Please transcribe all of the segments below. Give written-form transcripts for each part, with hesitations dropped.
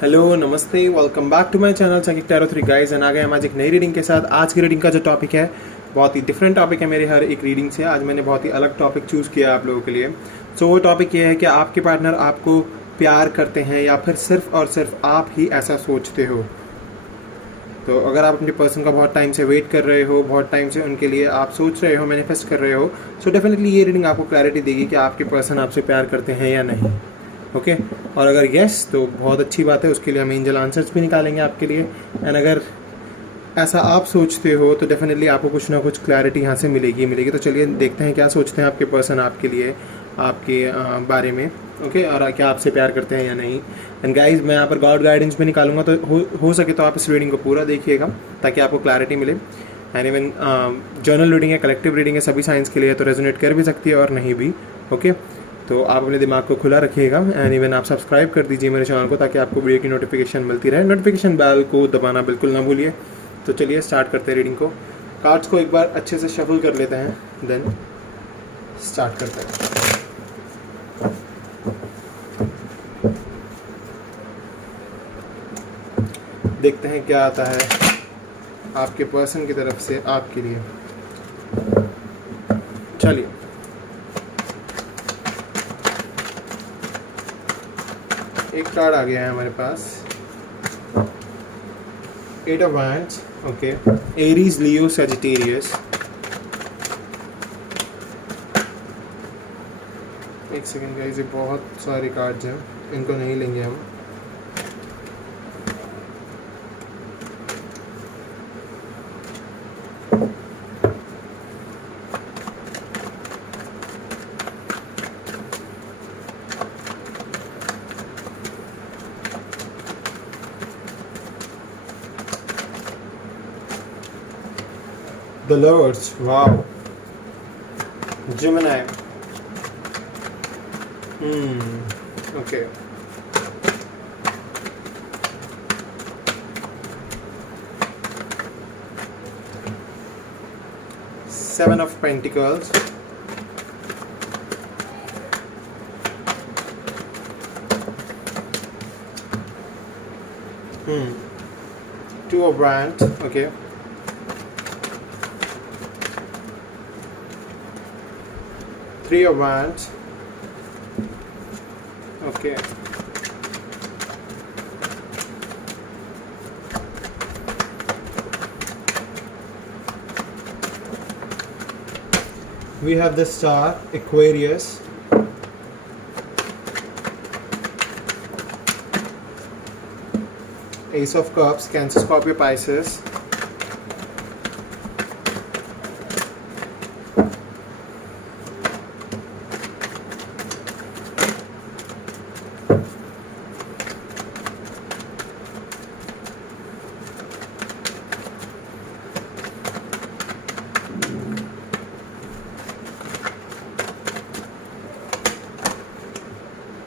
Hello नमस्ते, welcome back to my channel psychic tarot 3 guys. And आ गए हम आज एक नई रीडिंग के साथ। आज की रीडिंग का जो टॉपिक है बहुत ही डिफरेंट टॉपिक है मेरी हर एक रीडिंग से। आज मैंने बहुत ही अलग टॉपिक चूज़ किया आप लोगों के लिए। सो वो टॉपिक ये है कि आपके पार्टनर आपको प्यार करते हैं या फिर सिर्फ और सिर्फ आप ही ऐसा सोचते हो। तो अगर आप अपने पर्सन का बहुत टाइम से वेट कर रहे हो, बहुत टाइम से उनके लिए आप सोच रहे हो, मैनिफेस्ट कर रहे हो, सो डेफिनेटली ये रीडिंग आपको क्लैरिटी देगी कि आपके पर्सन आपसे प्यार करते हैं या नहीं। ओके और अगर यस तो बहुत अच्छी बात है, उसके लिए हम एंजल आंसर्स भी निकालेंगे आपके लिए। एंड अगर ऐसा आप सोचते हो तो डेफिनेटली आपको कुछ ना कुछ क्लैरिटी यहाँ से मिलेगी। तो चलिए देखते हैं क्या सोचते हैं आपके पर्सन आपके लिए, आपके बारे में। ओके और क्या आपसे प्यार करते हैं या नहीं। एंड गाइज मैं यहाँ पर गॉड गाइडेंस भी निकालूंगा, तो हो सके तो आप इस रीडिंग को पूरा देखिएगा ताकि आपको क्लैरिटी मिले। एंड इवन जर्नल रीडिंग है, कलेक्टिव रीडिंग है, सभी साइंस के लिए, तो रेजोनेट कर भी सकती है और नहीं भी। ओके तो आप अपने दिमाग को खुला रखिएगा। एंड इवन आप सब्सक्राइब कर दीजिए मेरे चैनल को ताकि आपको वीडियो की नोटिफिकेशन मिलती रहे। नोटिफिकेशन बेल को दबाना बिल्कुल ना भूलिए। तो चलिए स्टार्ट करते हैं रीडिंग को। कार्ड्स को एक बार अच्छे से शफल कर लेते हैं, देन स्टार्ट करते हैं। देखते हैं क्या आता है आपके पर्सन की तरफ से आपके लिए। चलिए एक कार्ड आ गया है हमारे पास, 8 of wands. Okay, Aries, Leo, Sagittarius. एक सेकेंड गाइस, ये बहुत सारे कार्ड्स हैं, इनको नहीं लेंगे हम। The Lovers, wow. Gemini. Okay. Seven of Pentacles. Two of Wands. Okay. Three of Wands. Okay. We have the Star, Aquarius. Ace of Cups, Cancer, Scorpio, Pisces.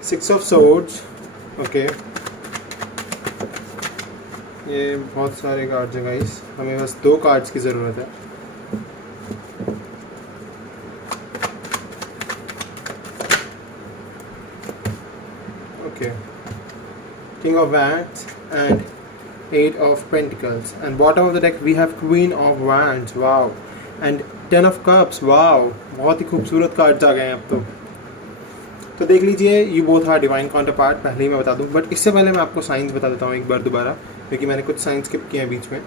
Six of Swords. Okay ये बहुत सारे cards हैं guys, हमें बस 2 cards की ज़रूरत है। Okay, King of Wands and 8 of Pentacles. And bottom of the deck we have Queen of Wands, wow, and 10 of Cups, wow, बहुत ही खूबसूरत कार्ड्स आ गए हैं अब तो देख लीजिए। You both are divine counterpart, पहले ही मैं बता दूं, बट इससे पहले मैं आपको साइंस बता देता हूँ एक बार दोबारा, क्योंकि मैंने कुछ साइंस स्किप किए हैं बीच में।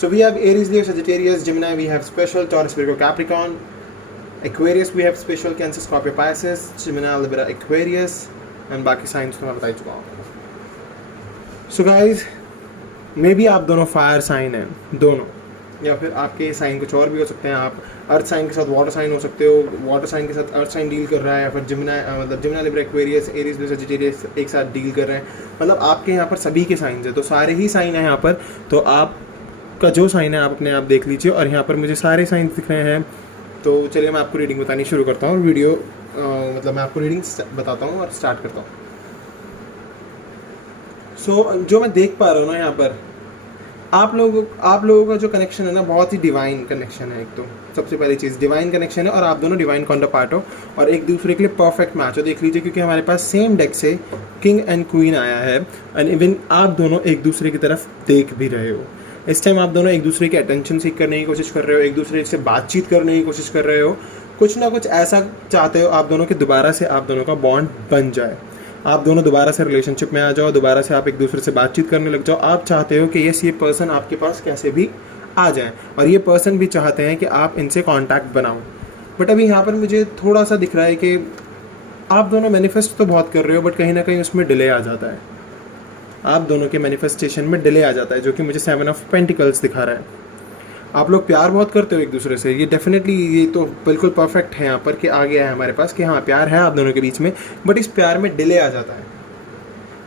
So we have Aries, Leo, Sagittarius, Gemini, we have special, Taurus, Virgo, Capricorn, Aquarius, we have special, Cancer, Scorpio, Pisces, Gemini, Libra, Aquarius, and बाकी साइंस तो मैं बता ही चुका हूँ। सो गाइज मे बी आप दोनों फायर साइन हैं, दोनों, या फिर आपके साइन कुछ और भी हो सकते हैं। आप अर्थ साइन के साथ वाटर साइन हो सकते हो, वाटर साइन के साथ अर्थ साइन डील कर रहा है, या फिर Gemini, Libra, Aquarius, Aries, Leo, Sagittarius एक साथ डील कर रहे हैं। मतलब आपके यहाँ पर सभी के साइंस हैं, तो सारे ही साइन हैं यहाँ पर। तो आपका जो साइन है आप अपने आप देख लीजिए, और यहाँ पर मुझे सारे साइंस दिख रहे हैं। तो चलिए मैं आपको रीडिंग बतानी शुरू करता हूँ। वीडियो मतलब मैं आपको रीडिंग बताता हूँ और स्टार्ट करता हूँ। सो जो मैं देख पा रहा हूँ ना यहाँ पर, आप लोगों का जो कनेक्शन है ना, बहुत ही डिवाइन कनेक्शन है। एक तो सबसे पहली चीज़ डिवाइन कनेक्शन है, और आप दोनों डिवाइन काउंटर पार्ट हो और एक दूसरे के लिए परफेक्ट मैच हो। देख लीजिए, क्योंकि हमारे पास सेम डेक से किंग एंड क्वीन आया है, एंड इवन आप दोनों एक दूसरे की तरफ देख भी रहे हो। इस टाइम आप दोनों एक दूसरे के अटेंशन सीख करने की कोशिश कर रहे हो, एक दूसरे से बातचीत करने की कोशिश कर रहे हो, कुछ ना कुछ ऐसा चाहते हो आप दोनों के दोबारा से आप दोनों का बॉन्ड बन जाए, आप दोनों दोबारा से रिलेशनशिप में आ जाओ, दोबारा से आप एक दूसरे से बातचीत करने लग जाओ। आप चाहते हो कि ये पर्सन आपके पास कैसे भी आ जाए, और ये पर्सन भी चाहते हैं कि आप इनसे कांटेक्ट बनाओ। बट अभी यहाँ पर मुझे थोड़ा सा दिख रहा है कि आप दोनों मैनिफेस्ट तो बहुत कर रहे हो, बट कहीं ना कहीं उसमें डिले आ जाता है। आप दोनों के मैनिफेस्टेशन में डिले आ जाता है, जो कि मुझे 7 ऑफ पेंटिकल्स दिखा रहा है। आप लोग प्यार बहुत करते हो एक दूसरे से, ये डेफिनेटली, ये तो बिल्कुल परफेक्ट है यहाँ पर कि आ गया है हमारे पास कि हाँ प्यार है आप दोनों के बीच में, बट इस प्यार में डिले आ जाता है,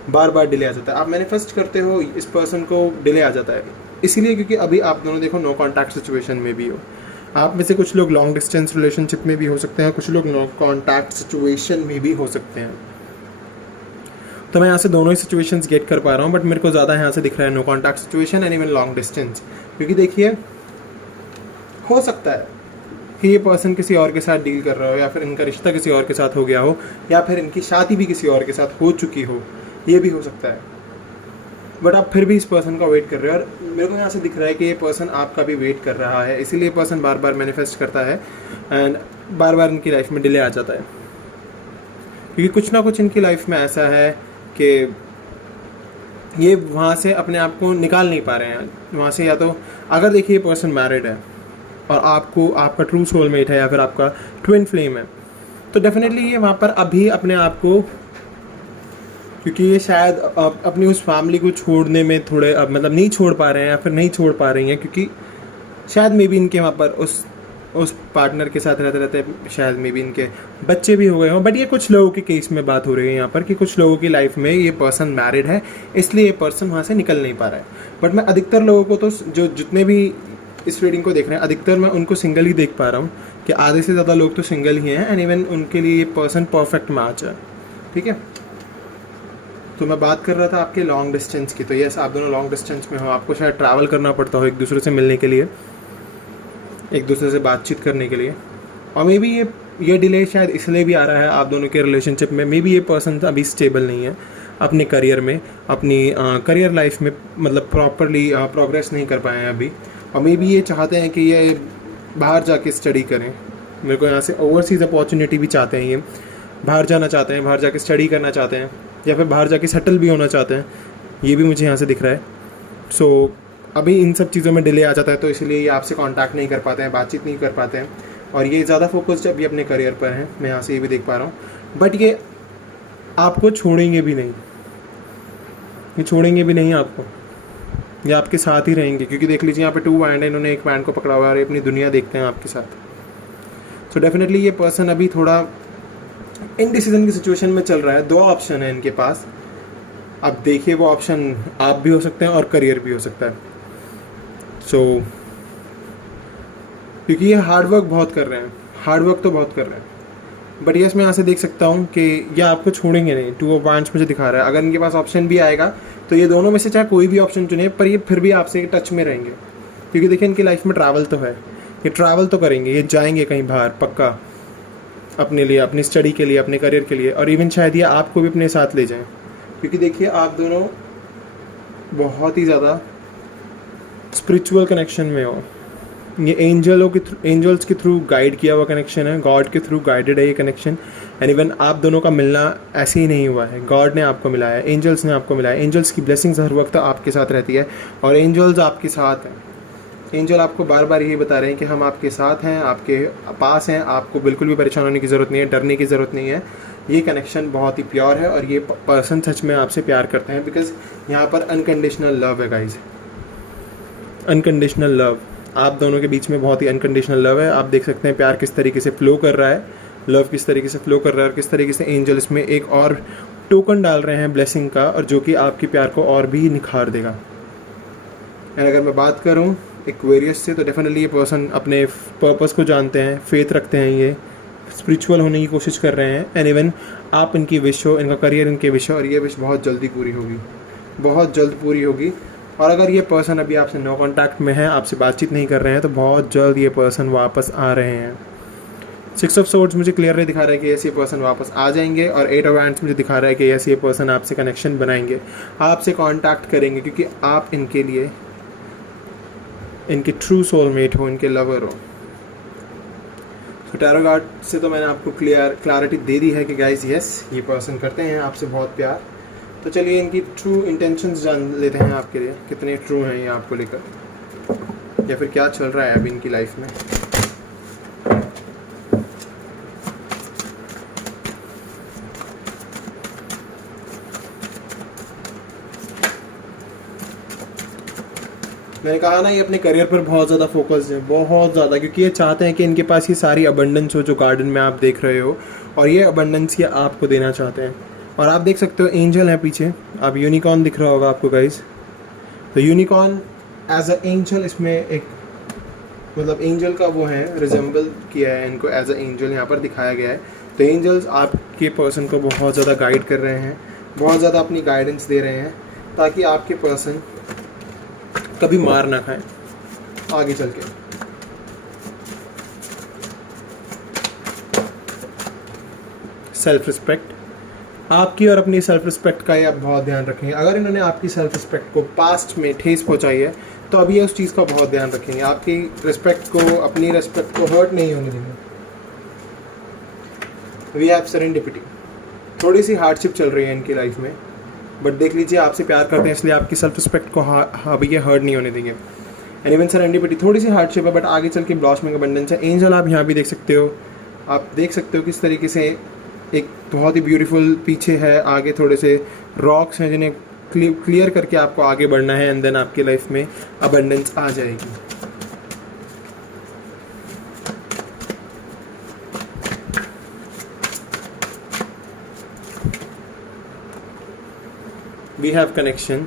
बार बार डिले आ जाता है। आप मैनिफेस्ट करते हो, इस पर्सन को डिले आ जाता है, इसीलिए क्योंकि अभी आप दोनों देखो नो कॉन्टैक्ट सिचुएशन में भी हो। आप में से कुछ लोग लॉन्ग डिस्टेंस रिलेशनशिप में भी हो सकते हैं, कुछ लोग नो कॉन्टैक्ट सिचुएशन में भी हो सकते हैं। तो मैं यहाँ से दोनों ही सिचुएशंस गेट कर पा रहा हूँ, बट मेरे को ज़्यादा यहाँ से दिख रहा है no contact situation and even long distance, क्योंकि देखिए हो सकता है कि ये पर्सन किसी और के साथ डील कर रहा हो, या फिर इनका रिश्ता किसी और के साथ हो गया हो, या फिर इनकी शादी भी किसी और के साथ हो चुकी हो, ये भी हो सकता है। बट आप फिर भी इस पर्सन का वेट कर रहे हो, और मेरे को यहाँ से दिख रहा है कि ये पर्सन आपका भी वेट कर रहा है, इसीलिए पर्सन बार बार मैनिफेस्ट करता है एंड बार बार इनकी लाइफ में डिले आ जाता है, क्योंकि कुछ ना कुछ इनकी लाइफ में ऐसा है कि ये वहाँ से अपने आप को निकाल नहीं पा रहे हैं वहाँ से। या तो अगर देखिए ये पर्सन मैरिड है और आपको आपका ट्रू सोलमेट है, या फिर आपका ट्विन फ्लेम है, तो डेफिनेटली ये वहाँ पर अभी अपने आप को, क्योंकि ये शायद अपनी उस फैमिली को छोड़ने में थोड़े मतलब नहीं छोड़ पा रहे हैं, या फिर नहीं छोड़ पा रही हैं, क्योंकि शायद मे बी इनके वहाँ पर उस पार्टनर के साथ रहते रहते शायद मे बी इनके बच्चे भी हो गए हों। बट ये कुछ लोगों के केस में बात हो रही है यहाँ पर कि कुछ लोगों की लाइफ में ये पर्सन मैरिड है, इसलिए ये पर्सन वहाँ से निकल नहीं पा रहा है। बट मैं अधिकतर लोगों को तो जो जितने भी इस रीडिंग को देख रहे हैं, अधिकतर मैं उनको सिंगल ही देख पा रहा हूँ कि आधे से ज़्यादा लोग तो सिंगल ही हैं, एंड इवन उनके लिए ये पर्सन परफेक्ट मैच है। ठीक है, तो मैं बात कर रहा था आपके लॉन्ग डिस्टेंस की। तो यस, आप दोनों लॉन्ग डिस्टेंस में हो, आपको शायद ट्रैवल करना पड़ता हो एक दूसरे से मिलने के लिए, एक दूसरे से बातचीत करने के लिए, और मे बी ये डिले शायद इसलिए भी आ रहा है आप दोनों के रिलेशनशिप में। मे बी ये पर्सन अभी स्टेबल नहीं है अपने करियर में, अपनी करियर लाइफ में, मतलब प्रॉपरली प्रोग्रेस नहीं कर पाए हैं अभी, और मे बी ये चाहते हैं कि ये बाहर जाके स्टडी करें। मेरे को यहाँ से ओवरसीज़ अपॉर्चुनिटी भी चाहते हैं, ये बाहर जाना चाहते हैं, बाहर जाके स्टडी करना चाहते हैं, या फिर बाहर जाके सेटल भी होना चाहते हैं, ये भी मुझे यहाँ से दिख रहा है। सो अभी इन सब चीज़ों में डिले आ जाता है, तो इसलिए ये आपसे कांटेक्ट नहीं कर पाते हैं, बातचीत नहीं कर पाते हैं, और ये ज़्यादा फोकस्ड अभी अपने करियर पर हैं। मैं यहाँ से ये भी देख पा रहा हूँ। बट ये आपको छोड़ेंगे भी नहीं, ये छोड़ेंगे भी नहीं आपको, ये आपके साथ ही रहेंगे, क्योंकि देख लीजिए यहाँ पे 2 बैंड है, इन्होंने एक बैंड को पकड़ा हुआ है, अपनी दुनिया देखते हैं आपके साथ। सो डेफिनेटली ये पर्सन अभी थोड़ा इनडिसीजन की सिचुएशन में चल रहा है। 2 ऑप्शन है इनके पास, अब देखिए वो ऑप्शन आप भी हो सकते हैं और करियर भी हो सकता है। सो क्योंकि ये हार्डवर्क बहुत कर रहे हैं, हार्डवर्क तो बहुत कर रहे हैं, बट यस मैं यहाँ से देख सकता हूँ कि ये आपको छोड़ेंगे नहीं। 2 ऑफ वांड्स मुझे दिखा रहा है। अगर इनके पास ऑप्शन भी आएगा तो ये दोनों में से चाहे कोई भी ऑप्शन चुने, पर ये फिर भी आपसे टच में रहेंगे, क्योंकि देखिए इनकी लाइफ में ट्रैवल तो है, ये ट्रैवल तो करेंगे, ये जाएंगे कहीं बाहर पक्का, अपने लिए, अपनी स्टडी के लिए, अपने करियर के लिए, और इवन शायद ये आपको भी अपने साथ ले जाएं, क्योंकि देखिए आप दोनों बहुत ही ज़्यादा स्पिरिचुअल कनेक्शन में हो। ये एंजल्स के थ्रू गाइड किया हुआ कनेक्शन है, गॉड के थ्रू गाइडेड है ये कनेक्शन, एंड इवन आप दोनों का मिलना ऐसे ही नहीं हुआ है, गॉड ने आपको मिलाया, एंजल्स ने आपको मिलाया। एंजल्स की ब्लेसिंग्स हर वक्त आपके साथ रहती है, और एंजल्स आपके साथ हैं। एंजल आपको बार बार ये बता रहे हैं कि हम आपके साथ हैं, आपके पास हैं, आपको बिल्कुल भी परेशान होने की ज़रूरत नहीं है, डरने की ज़रूरत नहीं है। ये कनेक्शन बहुत ही प्योर है, और ये पर्सन सच में आपसे प्यार करते हैं, बिकॉज यहाँ पर अनकंडीशनल लव है गाइज, अनकंडीशनल लव। आप दोनों के बीच में बहुत ही अनकंडीशनल लव है। आप देख सकते हैं प्यार किस तरीके से फ्लो कर रहा है, लव किस तरीके से फ्लो कर रहा है, और किस तरीके से एंजल इसमें एक और टोकन डाल रहे हैं ब्लेसिंग का, और जो कि आपके प्यार को और भी निखार देगा। एंड अगर मैं बात करूँ एक्वेरियस से, तो डेफिनेटली ये पर्सन अपने पर्पस को जानते हैं, फेथ रखते हैं, ये स्पिरिचुअल होने की कोशिश कर रहे हैं, एंड इवन आप इनकी विश हो, इनका करियर इनके विश हो, और ये विश बहुत जल्दी पूरी होगी, बहुत जल्द पूरी होगी। और अगर ये पर्सन अभी आपसे नो कॉन्टैक्ट में है, आपसे बातचीत नहीं कर रहे हैं, तो बहुत जल्द ये पर्सन वापस आ रहे हैं। 6 ऑफ सोर्ड्स मुझे क्लियरली दिखा रहा है कि ऐसे पर्सन वापस आ जाएंगे, और 8 ऑफ हैंड्स मुझे दिखा रहा है कि ऐसे पर्सन आपसे कनेक्शन बनाएंगे, आपसे कांटेक्ट करेंगे, क्योंकि आप इनके लिए इनके ट्रू सोलमेट हो, इनके लवर हो। तो टैरो कार्ड से तो मैंने आपको क्लैरिटी दे दी है कि गाइज यस, ये पर्सन करते हैं आपसे बहुत प्यार। तो चलिए इनकी ट्रू इंटेंशंस जान लेते हैं आपके लिए, कितने ट्रू हैं ये आपको लेकर, या फिर क्या चल रहा है अभी इनकी लाइफ में। मैंने कहा ना, ये अपने करियर पर बहुत ज़्यादा फोकस्ड है, बहुत ज़्यादा, क्योंकि ये चाहते हैं कि इनके पास ये सारी अबंडेंस हो जो गार्डन में आप देख रहे हो, और ये अबंडेंस ये आपको देना चाहते हैं। और आप देख सकते हो एंजल है पीछे, आप यूनिकॉर्न दिख रहा होगा आपको गाइज। तो यूनिकॉर्न एज अ एंजल, इसमें एक मतलब एंजल का वो है, रिजेंबल किया है इनको एज अ एंजल यहाँ पर दिखाया गया है। तो एंजल्स आपके पर्सन को बहुत ज़्यादा गाइड कर रहे हैं, बहुत ज़्यादा अपनी गाइडेंस दे रहे हैं, ताकि आपके पर्सन कभी मार ना खाएं आगे चल के। सेल्फ रिस्पेक्ट, आपकी और अपनी सेल्फ रिस्पेक्ट का ही आप बहुत ध्यान रखेंगे। अगर इन्होंने आपकी सेल्फ रिस्पेक्ट को पास्ट में ठेस पहुंचाई है, तो अभी उस चीज़ का बहुत ध्यान रखेंगे, आपकी रिस्पेक्ट को, अपनी रिस्पेक्ट को हर्ट नहीं होने देंगे। वी हैव सेरेंडिपिटी, थोड़ी सी हार्डशिप चल रही है इनकी लाइफ में, बट देख लीजिए आपसे प्यार करते हैं, इसलिए आपकी सेल्फ रिस्पेक्ट को अभी ये हर्ट नहीं होने देंगे। एंड इवन सेरेंडिपिटी, थोड़ी सी हार्डशिप है, बट आगे चल के ब्लॉसमिंग अबंडेंस है। एंजल आप यहाँ भी देख सकते हो, आप देख सकते हो किस तरीके से एक बहुत ही ब्यूटीफुल पीछे है, आगे थोड़े से रॉक्स हैं जिन्हें क्लियर करके आपको आगे बढ़ना है, एंड देन आपकी लाइफ में अबंडेंस आ जाएगी। वी हैव कनेक्शन,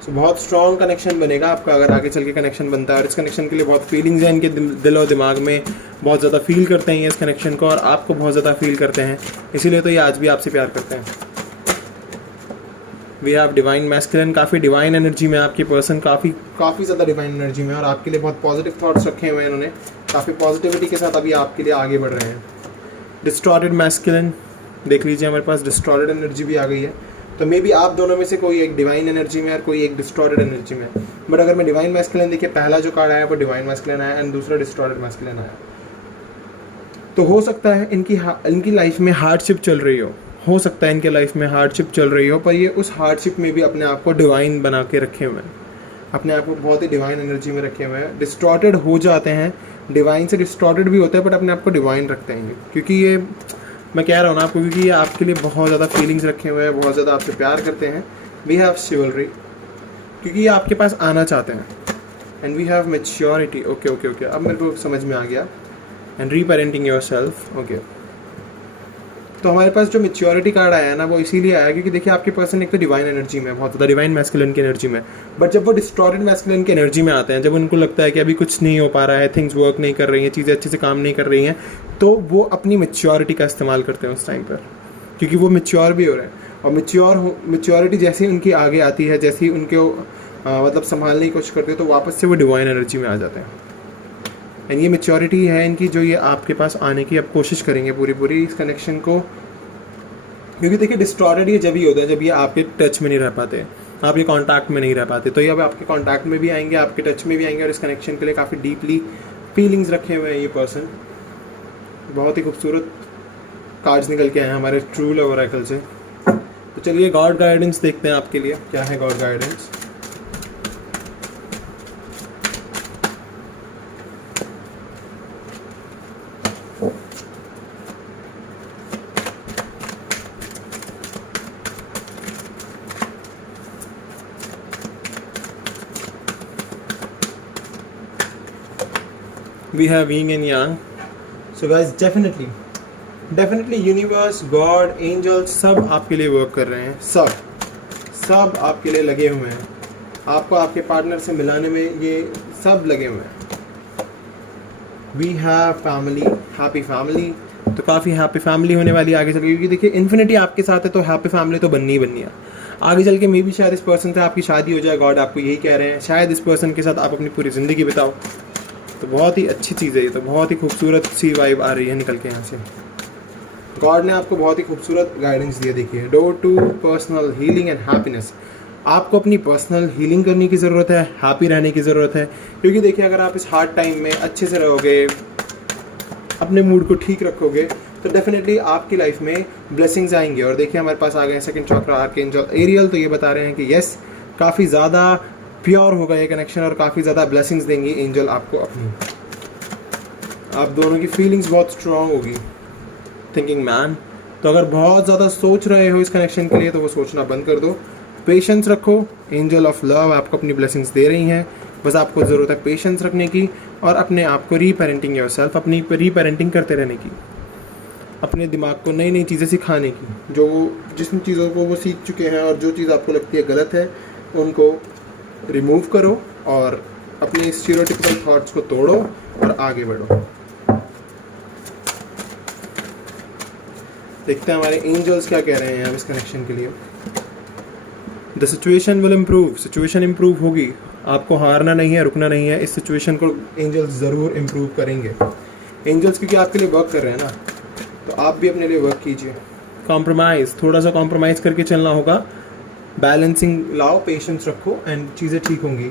सो बहुत स्ट्रॉन्ग कनेक्शन बनेगा आपका अगर आगे चल के कनेक्शन बनता है। और इस कनेक्शन के लिए बहुत फीलिंग्स हैं इनके दिल और दिमाग में, बहुत ज़्यादा फील करते हैं ये इस कनेक्शन को, और आपको बहुत ज़्यादा फील करते हैं, इसीलिए तो ये आज भी आपसे प्यार करते हैं। वी हैव डिवाइन मैस्कुलिन, काफ़ी डिवाइन एनर्जी में आपके पर्सन, काफ़ी ज़्यादा डिवाइन एनर्जी में, और आपके लिए बहुत पॉजिटिव थॉट्स रखे हुए हैं इन्होंने, काफ़ी पॉजिटिविटी के साथ अभी आपके लिए आगे बढ़ रहे हैं। डिस्टॉर्टेड मैस्कुलिन, देख लीजिए हमारे पास डिस्टॉर्टेड एनर्जी भी आ गई है। तो मे बी आप दोनों में से कोई एक डिवाइन एनर्जी में और कोई एक डिस्टॉर्टेड एनर्जी में। बट अगर मैं डिवाइन मैस्कुलिन देखिए, पहला जो कार्ड आया वो डिवाइन मैस्कुलिन आया, एंड दूसरा डिस्टॉर्टेड मैस्कुलिन आया। तो हो सकता है इनकी लाइफ में हार्डशिप चल रही हो सकता है इनके लाइफ में हार्डशिप चल रही हो, पर ये उस हार्डशिप में भी अपने आप को डिवाइन बना के रखे हुए हैं, अपने आप को बहुत ही डिवाइन एनर्जी में रखे हुए हैं। डिस्टॉर्टेड हो जाते हैं, डिवाइन से डिस्टॉर्टेड भी होते हैं, बट अपने आप को डिवाइन रखते हैं, क्योंकि ये मैं कह रहा हूँ ना आपको, क्योंकि ये आपके लिए बहुत ज़्यादा फीलिंग्स रखे हुए हैं, बहुत ज़्यादा आपसे प्यार करते हैं। वी हैव शिवलरी, क्योंकि ये आपके पास आना चाहते हैं। And we have maturity, okay, अब मेरे को समझ में आ गया। And reparenting yourself, okay. तो हमारे पास जो मैच्योरिटी कार्ड आया है ना, वो इसीलिए आया क्योंकि देखिए आपके पर्सन एक तो डिवाइन एनर्जी में, बहुत ज़्यादा डिवाइन मैस्कुलिन की एनर्जी में, बट जब वो डिस्टॉर्टेड मैस्कुलिन की एनर्जी में आते हैं, जब उनको लगता है कि अभी कुछ नहीं हो पा रहा है, थिंग्स वर्क नहीं कर रही हैं, चीज़ें अच्छे से काम नहीं कर रही हैं, तो वो अपनी मैच्योरिटी का इस्तेमाल करते हैं उस टाइम पर, क्योंकि वो मैच्योर भी हो रहे हैं। और मैच्योरिटी जैसे ही उनकी आगे आती है, जैसे ही उनके मतलब संभालने की कोशिश करते हैं, तो वापस से वो डिवाइन एनर्जी में आ जाते हैं। एंड ये मैच्योरिटी है इनकी, जो ये आपके पास आने की अब कोशिश करेंगे पूरी इस कनेक्शन को, क्योंकि देखिए डिस्टॉर्टेड ये जब ही होता है जब ये आपके टच में नहीं रह पाते, आपके कांटेक्ट में नहीं रह पाते। तो ये अब आपके कांटेक्ट में भी आएंगे, आपके टच में भी आएंगे, और इस कनेक्शन के लिए काफ़ी डीपली फीलिंग्स रखे हुए हैं ये पर्सन। बहुत ही खूबसूरत कार्ड्स निकल के आए हैं हमारे ट्रू लव ओरेकल से। तो चलिए गॉड गाइडेंस देखते हैं आपके लिए, क्या है God guidance. We have yin and yang. So guys, definitely universe, God, angels सब आपके लिए वर्क कर रहे हैं, सब आपके लिए लगे हुए हैं, आपको आपके पार्टनर से मिलाने में ये सब लगे हुए हैं। We have family, happy family, तो काफ़ी हैप्पी फैमिली होने वाली आगे चल, क्योंकि देखिए इन्फिनिटी आपके साथ है, तो हैप्पी फैमिली तो बननी ही बननी है। आगे चल के मे भी शायद इस पर्सन से आपकी शादी हो जाए, गॉड आपको यही कह रहे हैं, शायद इस पर्सन के साथ आप अपनी पूरी ज़िंदगी बिताओ। तो बहुत ही अच्छी चीज़ है ये, तो बहुत ही खूबसूरत सी वाइब आ रही है निकल के यहाँ से। गॉड ने आपको बहुत ही खूबसूरत गाइडेंस दिया। देखिए, door to personal healing and happiness. आपको अपनी पर्सनल हीलिंग करने की ज़रूरत है, हैप्पी रहने की ज़रूरत है, क्योंकि देखिए अगर आप इस हार्ड टाइम में अच्छे से रहोगे, अपने मूड को ठीक रखोगे, तो डेफिनेटली आपकी लाइफ में ब्लेसिंग्स आएंगे। और देखिए हमारे पास आ गए सेकंड चक्र आर्कएंजल एरियल, तो ये बता रहे हैं कि यस, काफ़ी ज़्यादा प्योर होगा ये कनेक्शन और काफ़ी ज़्यादा ब्लेसिंग्स देंगी एंजल आपको अपनी। आप दोनों की फीलिंग्स बहुत स्ट्रांग होगी। थिंकिंग मैन, तो अगर बहुत ज़्यादा सोच रहे हो इस कनेक्शन के लिए तो वो सोचना बंद कर दो, पेशेंस रखो। एंजल ऑफ लव आपको अपनी ब्लेसिंग्स दे रही हैं, बस आपको ज़रूरत है पेशेंस रखने की और अपने आप को रीपेरेंटिंग योरसेल्फ, अपनी रीपेरेंटिंग करते रहने की, अपने दिमाग को नई नई चीज़ें सिखाने की। जिस चीज़ों को वो सीख चुके हैं और जो चीज़ आपको लगती है गलत है उनको रिमूव करो और अपने स्टीरियोटिपिकल थॉट्स को तोड़ो और आगे बढ़ो। देखते हैं हमारे एंजल्स क्या कह रहे हैं अब इस कनेक्शन के लिए। The situation will improve, situation improve होगी, आपको हारना नहीं है, रुकना नहीं है, इस सिचुएशन को एंजल्स ज़रूर इम्प्रूव करेंगे। एंजल्स क्योंकि आपके लिए वर्क कर रहे हैं ना, तो आप भी अपने लिए वर्क कीजिए। कॉम्प्रोमाइज़, थोड़ा सा कॉम्प्रोमाइज़ करके चलना होगा, बैलेंसिंग लाओ, पेशेंस रखो एंड चीज़ें ठीक होंगी।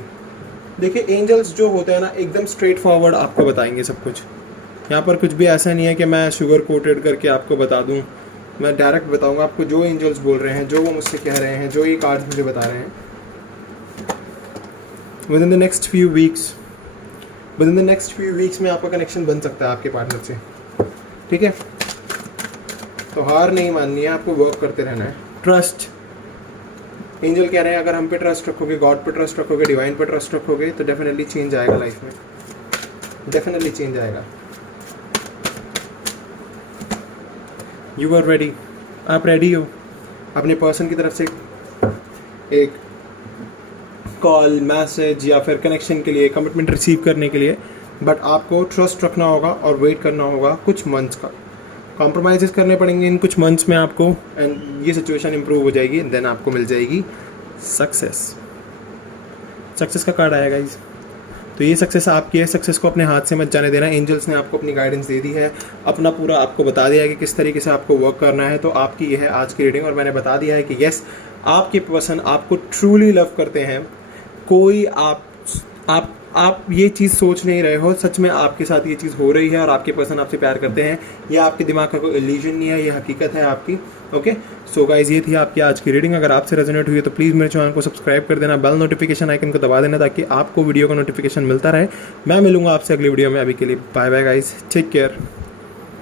देखिए एंजल्स जो होते हैं ना एकदम स्ट्रेट फॉरवर्ड आपको बताएंगे सब कुछ। यहाँ पर कुछ भी ऐसा नहीं है कि मैं शुगर कोटेड करके आपको बता दूँ, मैं डायरेक्ट बताऊँगा आपको जो एंजल्स बोल रहे हैं, जो वो मुझसे कह रहे हैं, जो ये कार्ड्स मुझे बता रहे हैं। With in the next few weeks में आपका कनेक्शन बन सकता है आपके पार्टनर से, ठीक है। तो हार नहीं माननी है, आपको वर्क करते रहना है। ट्रस्ट, एंजल कह रहे हैं अगर हम पे ट्रस्ट रखोगे, गॉड पे ट्रस्ट रखोगे, डिवाइन पे ट्रस्ट रखोगे तो डेफिनेटली चेंज आएगा लाइफ में, डेफिनेटली चेंज आएगा। यू आर रेडी, आप रेडी हो अपने पर्सन की तरफ से एक कॉल, मैसेज या फिर कनेक्शन के लिए, कमिटमेंट रिसीव करने के लिए। बट आपको ट्रस्ट रखना होगा और वेट करना होगा कुछ मंथ्स का, कॉम्प्रोमाइज़ करने पड़ेंगे इन कुछ मंथ्स में आपको, एंड ये सिचुएशन इंप्रूव हो जाएगी, देन आपको मिल जाएगी सक्सेस। सक्सेस का कार्ड आएगा गाइस, तो ये सक्सेस आपकी है। सक्सेस को अपने हाथ से मत जाने देना। एंजल्स ने आपको अपनी गाइडेंस दे दी है, अपना पूरा आपको बता दिया है कि किस तरीके से आपको वर्क करना है। तो आपकी ये है आज की रीडिंग, और मैंने बता दिया है कि यस, आपके पर्सन आपको ट्रूली लव करते हैं। कोई आप ये चीज़ सोच नहीं रहे हो, सच में आपके साथ ये चीज़ हो रही है और आपके पर्सन आपसे प्यार करते हैं। ये आपके दिमाग का कोई इल्यूजन नहीं है, ये हकीकत है आपकी। ओके, सो गाइज ये थी आपकी आज की रीडिंग। अगर आपसे रेजोनेट हुई है तो प्लीज़ मेरे चैनल को सब्सक्राइब कर देना, बेल नोटिफिकेशन आइकन को दबा देना ताकि आपको वीडियो का नोटिफिकेशन मिलता रहे। मैं मिलूंगा आपसे अगली वीडियो में। अभी के लिए bye bye guys, take care.